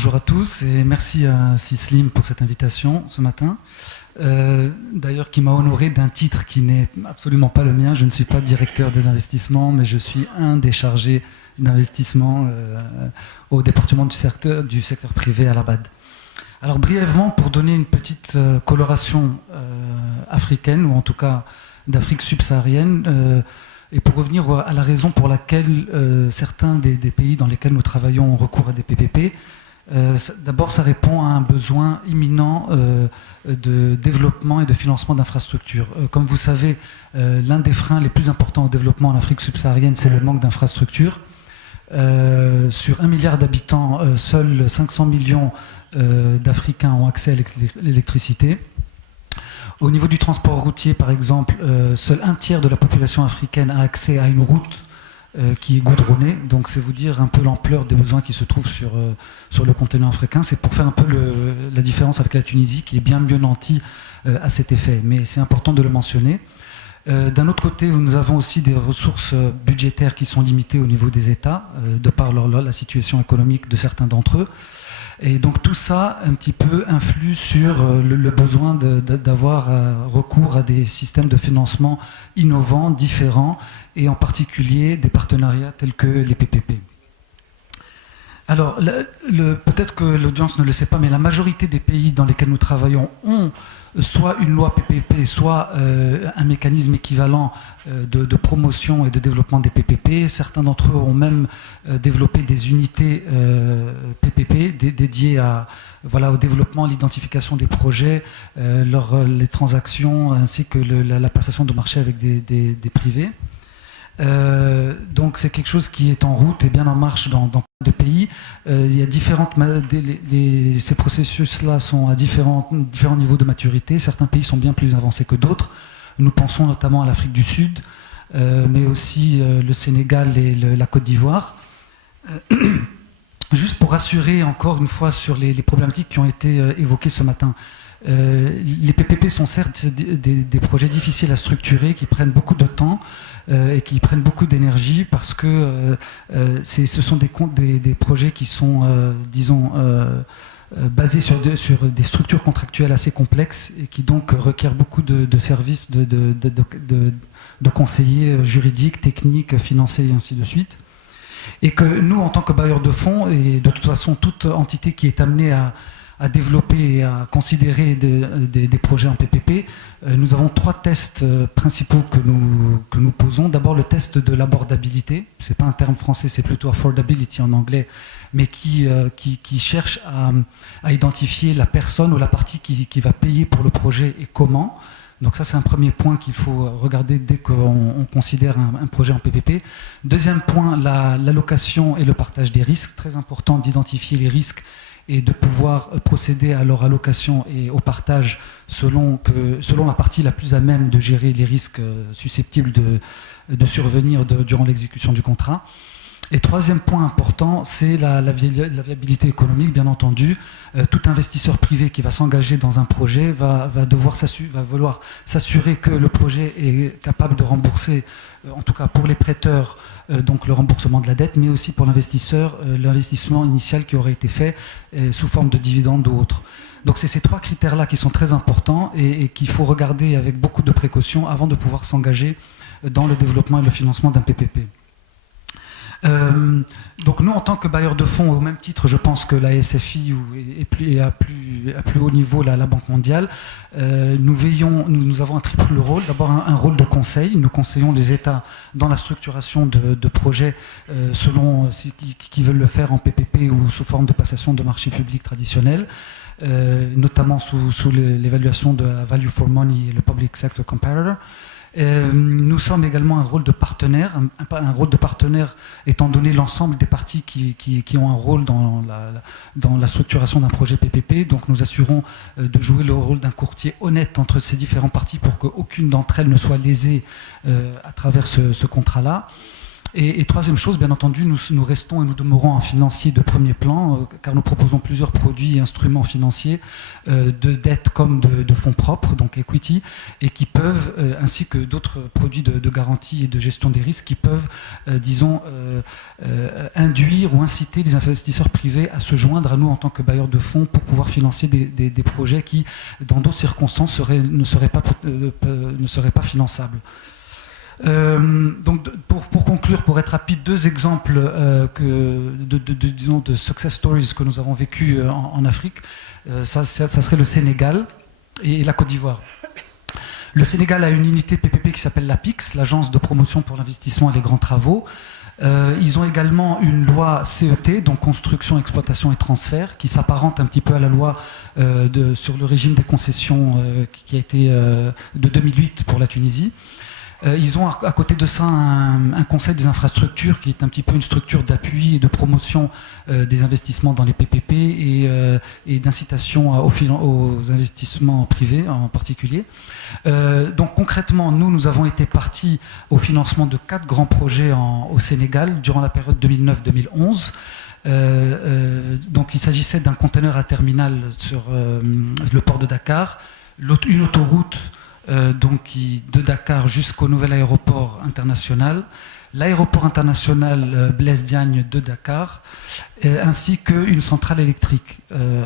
Bonjour à tous et merci à Sislim pour cette invitation ce matin. D'ailleurs, qui m'a honoré d'un titre qui n'est absolument pas le mien. Je ne suis pas directeur des investissements, mais je suis un des chargés d'investissement au département du secteur privé à la BAD. Alors brièvement, pour donner une petite coloration africaine, ou en tout cas d'Afrique subsaharienne, et pour revenir à la raison pour laquelle certains des pays dans lesquels nous travaillons ont recours à des PPP, d'abord ça répond à un besoin imminent de développement et de financement d'infrastructures. Comme vous savez, l'un des freins les plus importants au développement en Afrique subsaharienne, c'est le manque d'infrastructures. Sur 1 milliard d'habitants, seuls 500 millions d'Africains ont accès à l'électricité. Au niveau du transport routier, par exemple, seul un tiers de la population africaine a accès à une route qui est goudronnée. Donc c'est vous dire un peu l'ampleur des besoins qui se trouvent sur le continent africain. C'est pour faire un peu la différence avec la Tunisie, qui est bien mieux nantie à cet effet. Mais c'est important de le mentionner. D'un autre côté, nous avons aussi des ressources budgétaires qui sont limitées au niveau des États, de par la situation économique de certains d'entre eux. Et donc tout ça, un petit peu, influe sur le besoin d'avoir recours à des systèmes de financement innovants, différents, et en particulier des partenariats tels que les PPP. Alors, peut-être que l'audience ne le sait pas, mais la majorité des pays dans lesquels nous travaillons ont soit une loi PPP, soit un mécanisme équivalent de promotion et de développement des PPP. Certains d'entre eux ont même développé des unités PPP dédiées au développement, l'identification des projets, les transactions, ainsi que la passation de marché avec des privés. Donc c'est quelque chose qui est en route et bien en marche dans plein de pays. Il y a ces processus-là sont à différents niveaux de maturité. Certains pays sont bien plus avancés que d'autres. Nous pensons notamment à l'Afrique du Sud, mais aussi le Sénégal et la Côte d'Ivoire. Juste pour rassurer encore une fois sur les problématiques qui ont été évoquées ce matin. Les PPP sont certes des projets difficiles à structurer, qui prennent beaucoup de temps et qui prennent beaucoup d'énergie parce que ce sont des projets qui sont, basés sur des structures contractuelles assez complexes et qui donc requièrent beaucoup de services de conseillers juridiques, techniques, financiers et ainsi de suite. Et que nous, en tant que bailleurs de fonds, et de toute façon toute entité qui est amenée à développer et à considérer des projets en PPP, nous avons 3 tests principaux que nous posons. D'abord le test de l'abordabilité, c'est pas un terme français, c'est plutôt affordability en anglais, mais qui cherche à identifier la personne ou la partie qui va payer pour le projet et comment. Donc ça c'est un premier point qu'il faut regarder dès qu'on considère un projet en PPP. Deuxième point, l'allocation et le partage des risques. Très important d'identifier les risques et de pouvoir procéder à leur allocation et au partage selon la partie la plus à même de gérer les risques susceptibles de survenir durant l'exécution du contrat. Et troisième point important, c'est la viabilité économique, bien entendu. Tout investisseur privé qui va s'engager dans un projet va vouloir s'assurer que le projet est capable de rembourser, en tout cas pour les prêteurs, donc le remboursement de la dette, mais aussi pour l'investisseur, l'investissement initial qui aurait été fait sous forme de dividendes ou autre. Donc c'est ces 3 critères-là qui sont très importants et qu'il faut regarder avec beaucoup de précautions avant de pouvoir s'engager dans le développement et le financement d'un PPP. Donc nous, en tant que bailleurs de fonds, au même titre, je pense que la SFI et à plus haut niveau la Banque mondiale, nous avons un triple rôle. D'abord un rôle de conseil. Nous conseillons les États dans la structuration de projets selon qui veulent le faire en PPP ou sous forme de passation de marché public traditionnel, notamment sous l'évaluation de la Value for Money et le Public Sector Comparator. Nous sommes également un rôle de partenaire, un rôle de partenaire étant donné l'ensemble des parties qui ont un rôle dans la structuration d'un projet PPP. Donc nous assurons de jouer le rôle d'un courtier honnête entre ces différentes parties pour qu'aucune d'entre elles ne soit lésée à travers ce contrat-là. Et troisième chose, bien entendu, nous restons et nous demeurons un financier de premier plan, car nous proposons plusieurs produits et instruments financiers de dette comme de fonds propres, donc equity, et qui peuvent, ainsi que d'autres produits de garantie et de gestion des risques, qui peuvent, disons, induire ou inciter les investisseurs privés à se joindre à nous en tant que bailleurs de fonds pour pouvoir financer des projets qui, dans d'autres circonstances, ne seraient pas finançables. Donc pour conclure, pour être rapide, deux exemples disons, de success stories que nous avons vécu en Afrique. Ça serait le Sénégal et la Côte d'Ivoire. Le Sénégal a une unité PPP qui s'appelle l'APIX, l'Agence de promotion pour l'investissement et les grands travaux. Ils ont également une loi CET, donc construction, exploitation et transfert, qui s'apparente un petit peu à la loi sur le régime des concessions qui a été de 2008 pour la Tunisie. Ils ont à côté de ça un conseil des infrastructures qui est un petit peu une structure d'appui et de promotion des investissements dans les PPP et d'incitation aux investissements privés en particulier. Donc concrètement, nous avons été partis au financement de 4 grands projets au Sénégal durant la période 2009-2011. Donc il s'agissait d'un conteneur à terminal sur le port de Dakar, une autoroute de Dakar jusqu'au nouvel aéroport international, l'aéroport international Blaise Diagne de Dakar, ainsi qu'une centrale électrique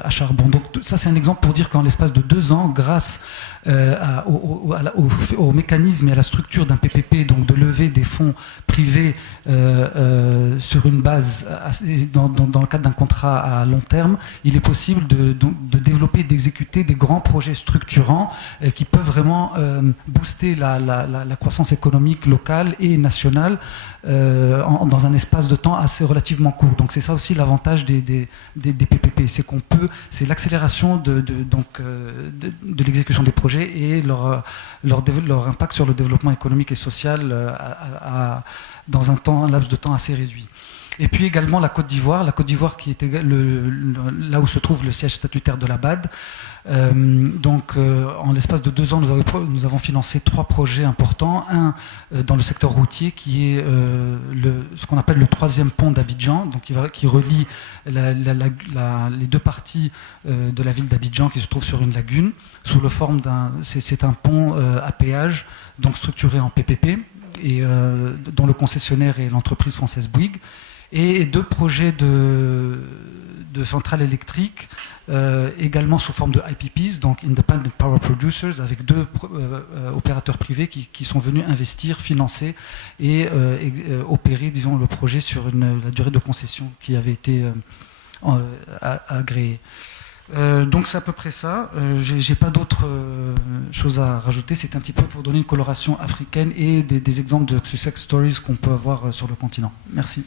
à charbon. Donc ça c'est un exemple pour dire qu'en l'espace de 2 ans, grâce au mécanisme et à la structure d'un PPP, donc de lever des fonds privés sur une base, dans le cadre d'un contrat à long terme, il est possible de développer et d'exécuter des grands projets structurants qui peuvent vraiment booster la croissance économique locale et nationale dans un espace de temps assez relativement court. Donc c'est ça aussi l'avantage des PPP, c'est l'accélération de l'exécution des projets et leur impact sur le développement économique et social dans un laps de temps assez réduit. Et puis également la Côte d'Ivoire qui est là où se trouve le siège statutaire de la BAD. En l'espace de 2 ans, nous avons financé 3 projets importants. Un dans le secteur routier qui est ce qu'on appelle le 3e pont d'Abidjan, donc qui relie les 2 parties de la ville d'Abidjan qui se trouve sur une lagune sous la forme c'est un pont à péage, donc structuré en PPP et dont le concessionnaire est l'entreprise française Bouygues, et 2 projets de centrales électriques également sous forme de IPPs, donc Independent Power Producers, avec 2 opérateurs privés qui sont venus investir, financer et opérer, disons, le projet sur la durée de concession qui avait été agréée. Donc c'est à peu près ça. J'ai pas d'autres choses à rajouter. C'est un petit peu pour donner une coloration africaine et des exemples de success stories qu'on peut avoir sur le continent. Merci.